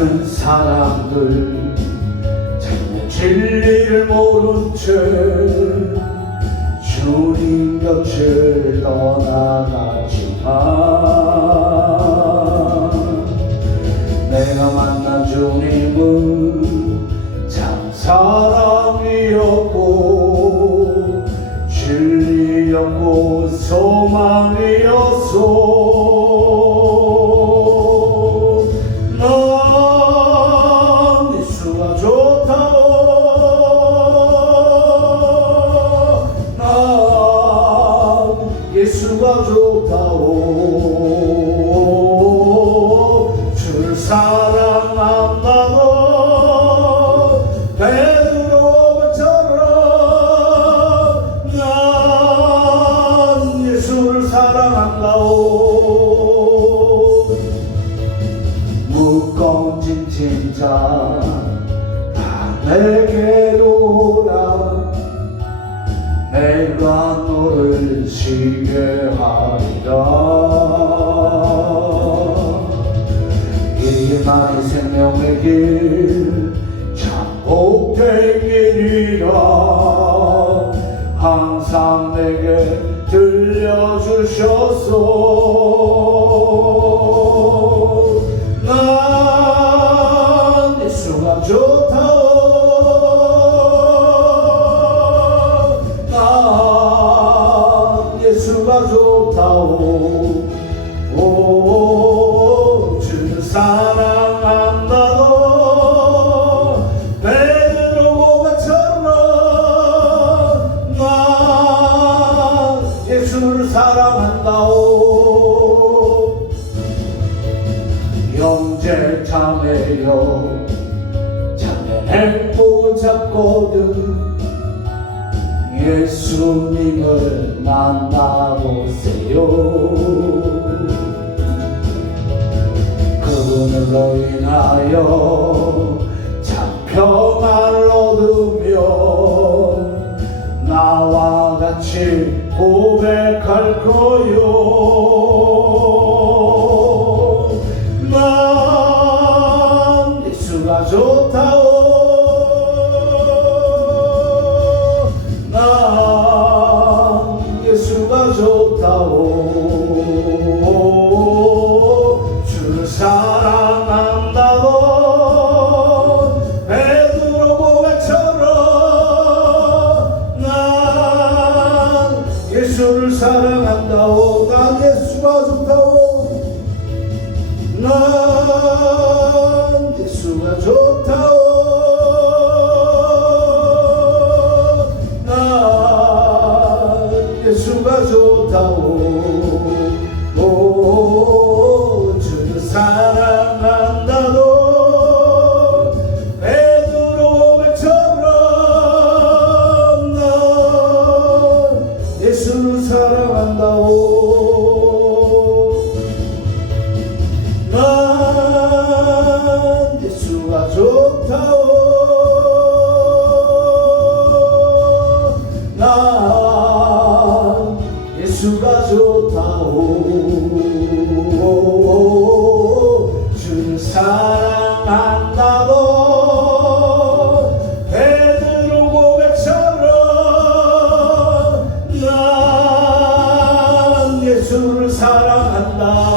많은 사람들 정말 진리를 모른 채 주님 곁을 떠나갔지만 내가 만난 주님은 참 사랑이었고 진리였고 소망이었소 쉬게 하리라 나의 생명의 길 참 복된 길이라 항상 내게 들려주셨소 예수를 사랑한다오. 형제 자매여 자매 행복을 잡거든. 예수님을 만나보세요. 그분으로 인하여 참 평안을 얻으며 나와 같이 고백할 거요 예수를 사랑한다오. 난 예수가 좋다오. 난 예수가 좋다오. 난 예수가 좋다오 오 사랑한다오 난 예수가 좋다오 난 예수가 좋다오 사랑한다